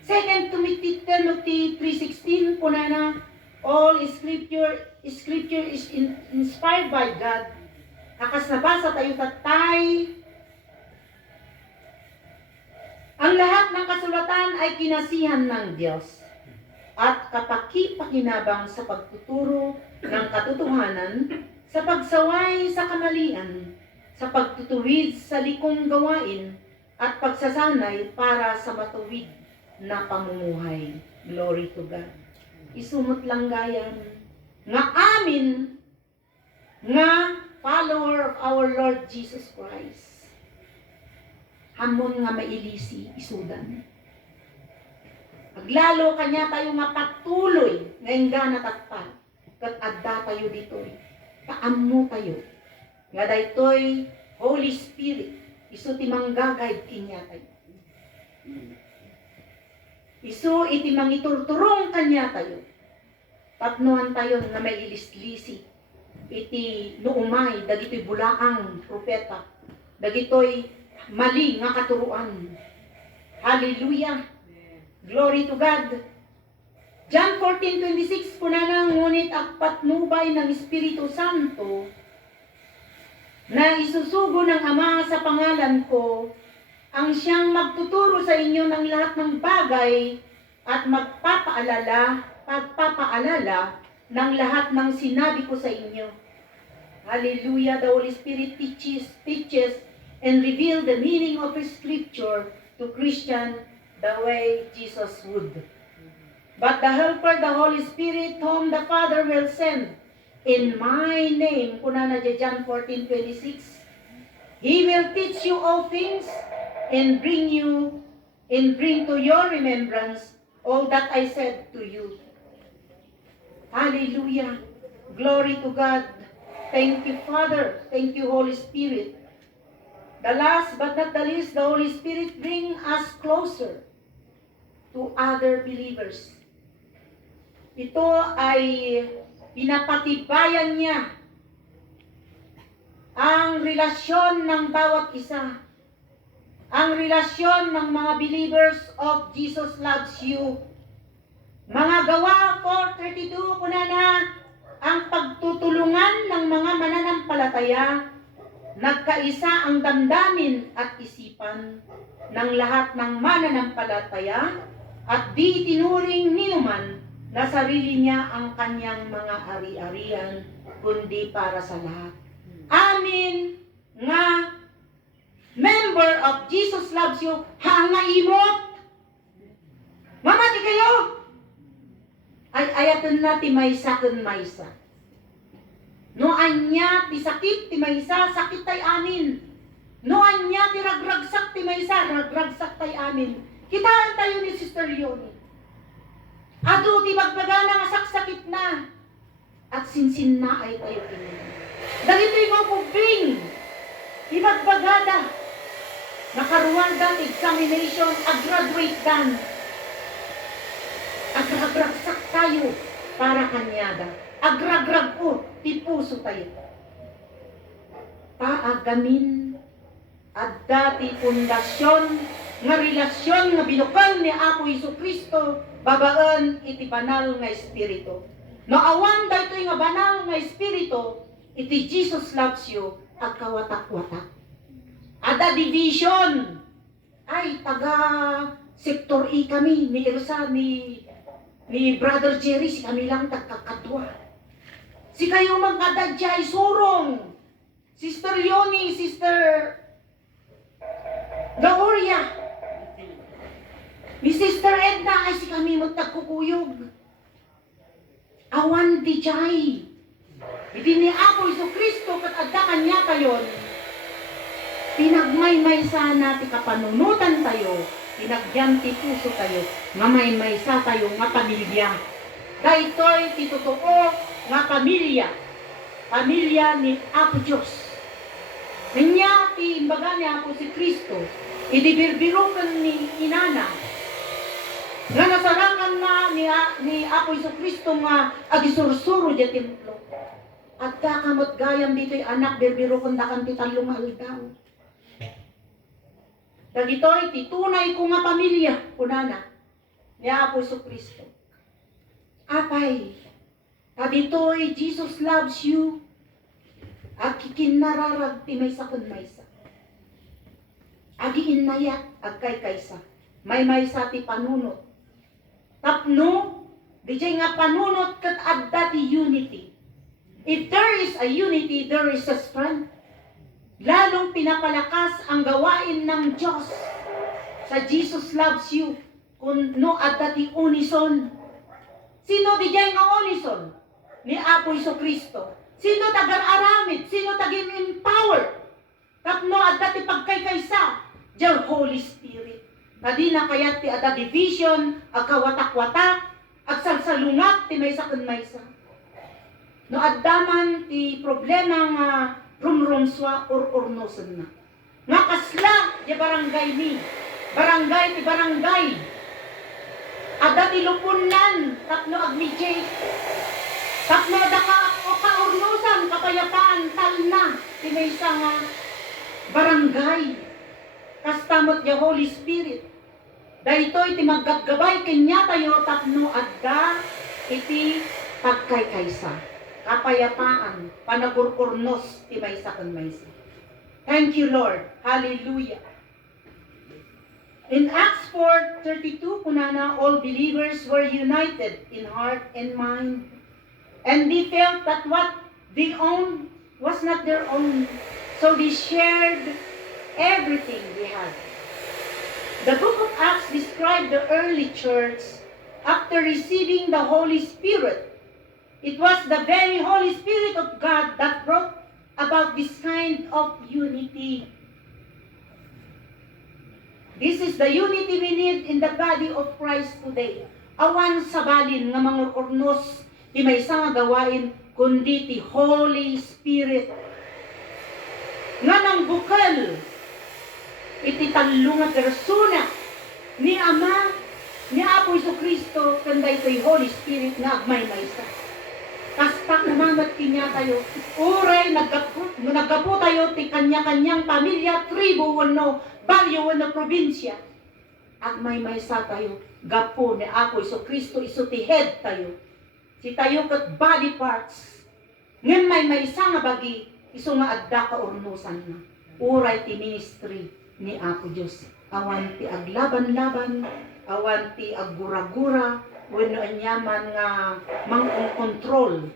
2 Timothy 3:16 punana, all scripture is inspired by God. Akas nabasa tayo tatay. Ang lahat ng kasulatan ay kinasihan ng Diyos at kapaki-pakinabang sa pagtuturo ng katotohanan, sa pagsaway sa kamalian, sa pagtutuwid sa likong gawain, at pagsasanay para sa matuwid na pamumuhay. Glory to God. Isumot lang gayan nga amin nga follower of our Lord Jesus Christ. Hamon nga mailisi isudan. Aglalo kanya tayo nga patuloy ngayon nga natatpat. Kat adda tayo ditoy. Paammo tayo. Nga daytoy Holy Spirit isu ti manggagayad kanya tayo. Isu iti mangiturturong kanya tayo. Tapnuhan tayo nga may ilislisi. Iti nuumay dagitoy bulaang propeta. Dagitoy mali nga katuruan. Hallelujah. Glory to God. John 14:26 kunana ngunit agpatnubay ng Espiritu Santo na isusugo ng Ama sa pangalan ko ang siyang magtuturo sa inyo ng lahat ng bagay at pagpapaalala ng lahat ng sinabi ko sa inyo. Hallelujah. The Holy Spirit teaches and reveal the meaning of Scripture to Christian the way Jesus would. But the Helper, the Holy Spirit, whom the Father will send in my name, kunana John 14:26, He will teach you all things and bring to your remembrance all that I said to you. Hallelujah. Glory to God. Thank you, Father. Thank you, Holy Spirit. The last but not the least, the Holy Spirit bring us closer to other believers. Ito ay pinapatibayan niya ang relasyon ng bawat isa. Ang relasyon ng mga believers of Jesus loves you. Mga Gawa 4:32 kunana ang pagtutulungan ng mga mananampalataya. Nagkaisa ang damdamin at isipan ng lahat ng mananampalataya at di tinuring ninuman na sarili niya ang kanyang mga ari-arian kundi para sa lahat. Amin nga member of Jesus loves you hanga imot. Mamati kayo. Ay ayatan na ti maysa ken maysa. No anya ti sakit ti maysa, sakit tay amin. No anya ti ragragsak ti maysa, ragragsak tay amin. Kitaan tayo ni Sister Leonie. Ado ti bagbagana nga saksakit na. At sinsin na ay tayo tingin. Dagito'y mga kubing. Ibagbagada. Nakaruan dan examination, graduate dan. Agragragsak tayo para kanyada. Agragrag ko, ti puso tayo. Paagamin at dati pundasyon nga relasyon nga binukal ni Apo Jesucristo babaan iti banal nga espiritu. No awan daytoy nga banal nga espiritu iti Jesus loves you at kawatak-watak. Ada division ay taga sektor E kami ni Elsa ni Brother Jerry si kami lang tagkakadwa. Si kayo magkadadya ay surong. Sister Leonie, Sister Gloria. Ni Sister Edna ay si kami magtagkukuyog. Awan di jay. Hindi ni Apo Jesucristo kat adda kanya tayon. Pinagmaymay sana ti kapanunutan tayo. Pinagyan ti puso tayo. Mamaymay sa tayo nga pamilya. Daytoy ti totoo nga pamilya. Pamilya ni Apo Diyos. Kanya ti imbaga ni Apo si Kristo. Idibirbirukan ni inana. Nga nasarangan na ni Apo Jesucristo nga agisursuro di templo. At kakamot gayam dito'y anak birbirukan da kan ti talong aldaw. Dagitoy ti tunay ko nga pamilya kunana ni Apo Jesucristo. Apay, Haditoy, Jesus loves you. At kikinararag ti may sakon maysa. Agi inayat ag kay kaysa. May maysa ti panunot. Tapno, dijay nga panunot kat adda ti unity. If there is a unity, there is a strength. Lalong pinapalakas ang gawain ng Diyos. Sa Jesus loves you. Kung no adda ti unison. Sino dijay nga unison? Ni Apo Jesucristo. Sino tagar-aramid? Sino tagin-empower? Tapno adda ti pagkaykaysa. Diyan Holy Spirit. Nadi na kayat ti adda division, agkawatak-watak, agsalsalungat ti maysa ken maysa. No addaman ti problema nga rumrumswa or urnosen na. Nga kasla di barangay ni. Barangay ti barangay. Adda ti lupunan, tapno agmijay. Tapno da ka o kaurnusan, kapayapaan, talna, tinaysa nga barangay. Kastamot niya Holy Spirit. Dahito'y ti maggabgabay kanya tayo, tapno adda iti pagkaykaysa. Kapayapaan, panagururnos, ti maysa ken maysa. Thank you, Lord. Hallelujah. In Acts 4:32, kunana, all believers were united in heart and mind. And they felt that what they owned was not their own. So they shared everything they had. The book of Acts described the early church after receiving the Holy Spirit. It was the very Holy Spirit of God that brought about this kind of unity. This is the unity we need in the body of Christ today. Awan sabalin nga mangururnos di may nga gawain kundi ti Holy Spirit nga nang bukal iti tallo nga persona ni Ama ni Apo Jesucristo kanday ito'y Holy Spirit nga agmay-maysa. Kasta kumangat kinya tayo uray naggapo tayo ti kanya-kanyang pamilya, tribo, wano, baryo, wano, probinsya. Agmay-maysa tayo gapo ni Apo Jesucristo iso ti head tayo. Si tayo kat body parts. Ngayon may isa nga bagi, iso nga adda ka urnusan na. Uray ti ministry ni Apo Diyos. Awan ti aglaban-laban, awan ti aggura-gura, wano anyaman nga mang-control.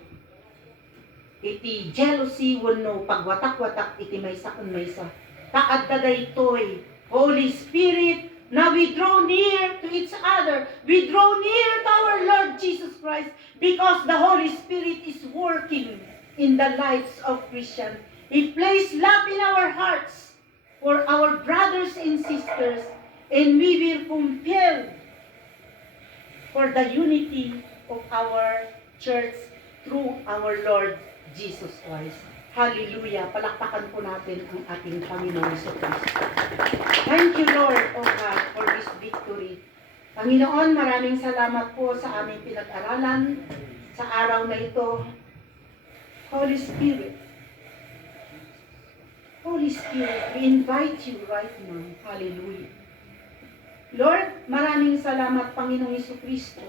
Iti jealousy, wano pagwatak-watak, iti maysa kun maysa. Taad da daytoy, Holy Spirit, now we draw near to each other. We draw near to our Lord Jesus Christ because the Holy Spirit is working in the lives of Christians. He placed love in our hearts for our brothers and sisters, and we will compel for the unity of our church through our Lord Jesus Christ. Hallelujah! Palakpakan po natin ang ating Panginoon Hesus Kristo. Thank you, Lord, O God, for this victory. Panginoon, maraming salamat po sa aming pinag-aralan sa araw na ito. Holy Spirit, we invite you right now. Hallelujah. Lord, maraming salamat, Panginoong Hesus Kristo,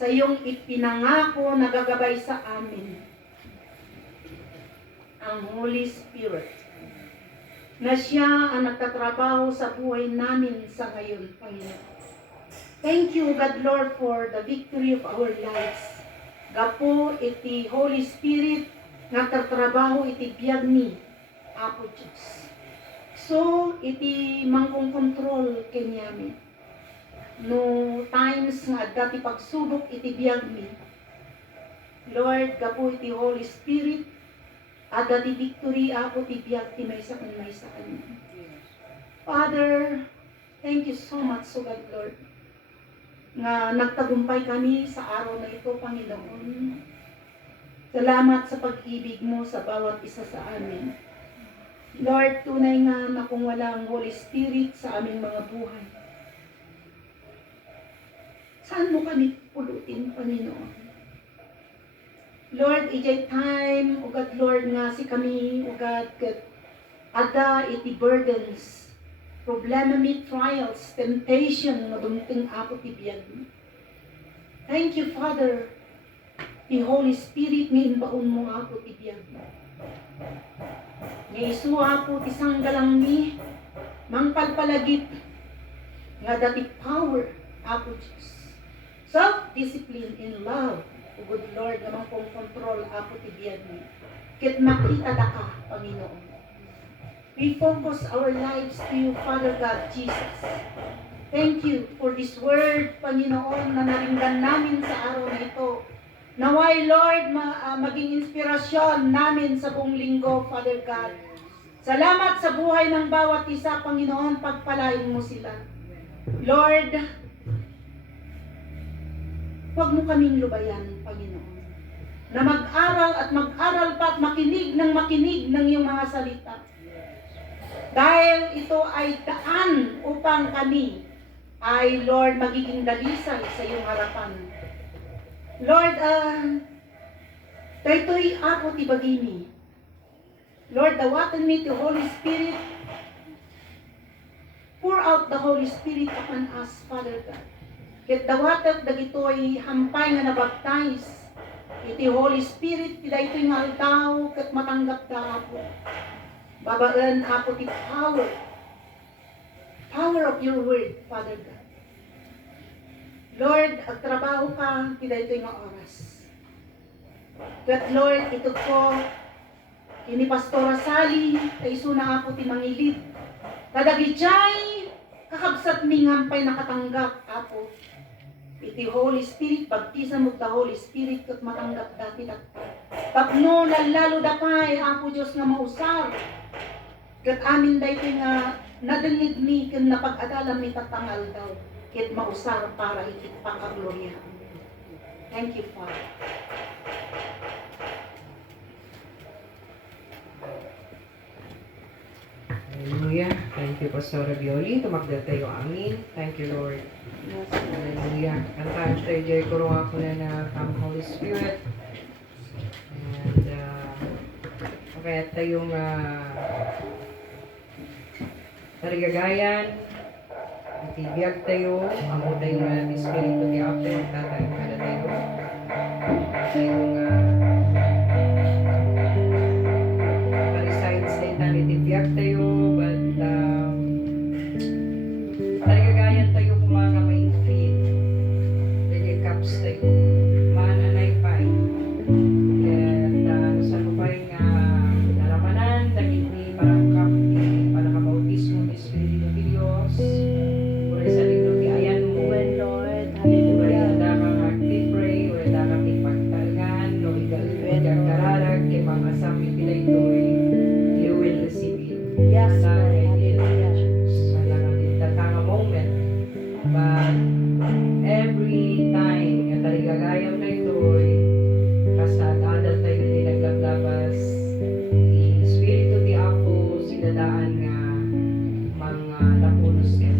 sa iyong ipinangako na gagabay sa amin. Ang Holy Spirit na siya ang nagtatrabaho sa buhay namin sa ngayon, Panginoon. Thank you, God, Lord, for the victory of our lives. Gapo iti Holy Spirit nagtatrabaho iti biyag ni Apo Diyos. So, iti mangkong control kenyami. No times nga dati pagsubok iti biyag mi. Lord, gapo iti Holy Spirit ada di victory ako ti biyag ti maysa ken maysa ken. Father, thank you so much, so God, Lord, nga nagtagumpay kami sa araw na ito, Panginoon. Salamat sa pag-ibig mo sa bawat isa sa amin. Lord, tunay nga na kung wala ang Holy Spirit sa aming mga buhay, saan mo kami pulutin, Panginoon? Lord, ijay time, O God, Lord, nga si kami, O God, ada iti burdens, problema mi, trials, temptation, nga dumting ako ti biyag. Thank you, Father, Ti Holy Spirit nga imbaon mo ako ti biyag. Nga isuwa po ti sanggalang ni mangpalpalagip nga dati power ako Diyos. Self-discipline in love. O good Lord, nga mangkontrol ako ti biyag ni. Ket makita da ka, Panginoon. We focus our lives to you, Father God, Jesus. Thank you for this word, Panginoon, na naringgan namin sa araw na ito. Naway, Lord, maging inspirasyon namin sa buong linggo, Father God. Salamat sa buhay ng bawat isa, Panginoon, pagpalain mo sila. Lord, huwag mo kaming lubayan, Panginoon, na mag-aral at mag-aral pa at makinig ng iyong mga salita. Dahil ito ay daan upang kami ay, Lord, magiging dalisay sa iyong harapan. Lord, daytoy ako ti bagini. Lord, dawatan me to Holy Spirit. Pour out the Holy Spirit upon us, Father God. Ket dawatat dagitoy hampay nga nabaptize. Iti Holy Spirit, ti daytoy nga aldaw ket matanggap da ako. Babaan ako ti power. Power of your word, Father God. Lord, agtrabaho ka, ti daytoy nga oras. Ket Lord, ito ko, ini Pastora Sally, kay suna ako ti mangilid. Kadagijay, kakabsat ming hampay nakatanggap, Apo. Iti Holy Spirit, baptisan mo the Holy Spirit, kat matanggap dati takta. Tapno, lalo dapay, Apo Diyos nga mausar. Kat amin daytoy nga, nadangig mi, kan napag-adalam mi tatangal daw. Kat mausar para ikit pangkaglorya. Thank you, Father. Hallelujah. Thank you, Pastor Ravioli. Tumakda tayo amin. Thank you, Lord. Hallelujah. Kantaan tayo, Jay, kurong ako na Come Holy Spirit. And, kaya tayong tarigagayan. At ibiyag tayo. Amo tayong Espiritu di Apo. Tatayong kada tayo. Tayong parisigns na itanit ibiyag tayo. But, tarigagayan tayo kung mga kamay feet. Dahil cups tayo. Mananay pa eh. Kaya, saan mo pa yung naramanan, dahil ni parang cup, parang kabautismo ni Espiritu de Dios. Uray sa linggo ti ayan mo. When Lord, Uray hallelujah. na kang active-pray, uray na kang ipagtalgan, no igal kararag, kay mga sapi pilay to'y, you will receive it. Yes, Wala Lord, kay hallelujah. wala nga din tatanga moment. But every time nga taligagayam na ito'y kasad adal tayo din naglablabas di Espiritu di Apo sinadaan nga mga lapunos ka.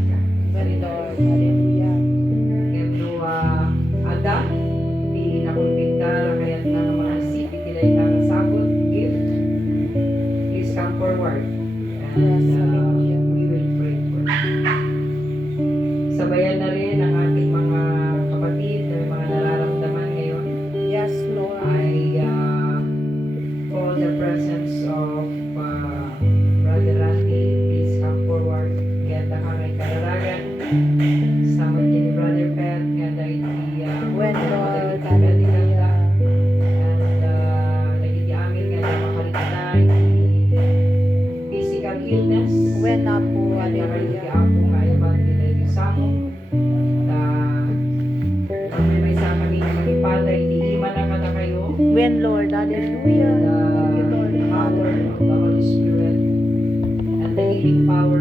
When Lord, hallelujah. Kendo ada di nakumpinta kaya't na mga sipi tilay kang sabot gift. Please come forward. Yes, And hallelujah. we will pray for you. Sabayan na rin ang ating mga kapatid na mga nararamdaman ngayon. Yes, Lord. I call the presence of Brother Randy. Please come forward. Kaya ka ngay kararagan. Sama ni Brother Pat. Kaya dahil When Lord, hallelujah. And lagi di amin nga na makalitanan physical illness. When na po, Kaya nakaliti hallelujah. ako nga iban nila yung samo. May sa kami magipaday. Di iman na kada kayo. When Lord, hallelujah. Thank you, Lord, The power Father. of the Holy Spirit and the healing power